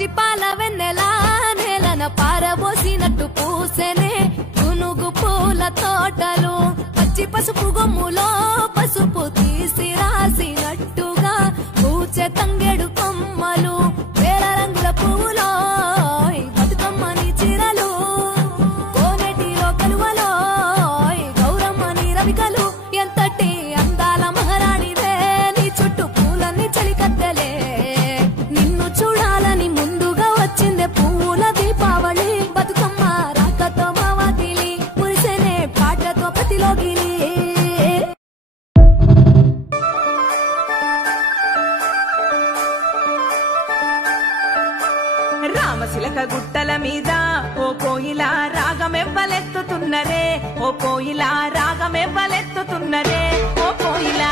పచ్చి పాల వెన్నెలా నేలన పారబోసినట్టు పూసెనే గునుగు పూల తోటలు పచ్చి పసుపు గొమ్ములో పసుపు తీసి రాసినట్టుగా పూచె తంగెడు కొమ్మలు వేల రంగుల పువ్వులో బతుకమ్మని చిరలు కోనేటిలో కలువలో గౌరమ్మని రవికలు ఎంతటి అందాల మహారాణివే నీ చుట్టూ పూలన్నీ చలికత్తెలే నిన్ను చూడాలని ముందుగా వచ్చిందే పువ్వుల దీపావళి బతుకమ్మ రాకతో మావాతిలి మురిసెనే పాటతో పతిలోగిలి రామశిలక గుట్టల మీద ఓ కోయిల రాగమెవ్వలెత్తుతున్నరే ఓ కోయిల రాగమెవ్వలెత్తుతున్నరే ఓ కోయిల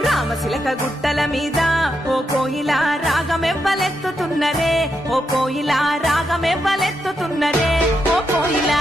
రామశిలక గుట్టల మీద ఓ కోయిల రాగమెవ్వలెత్తుతున్నరే ఓ కోయిల రాగమెవ్వలెత్తుతున్నరే ఓ కోయిల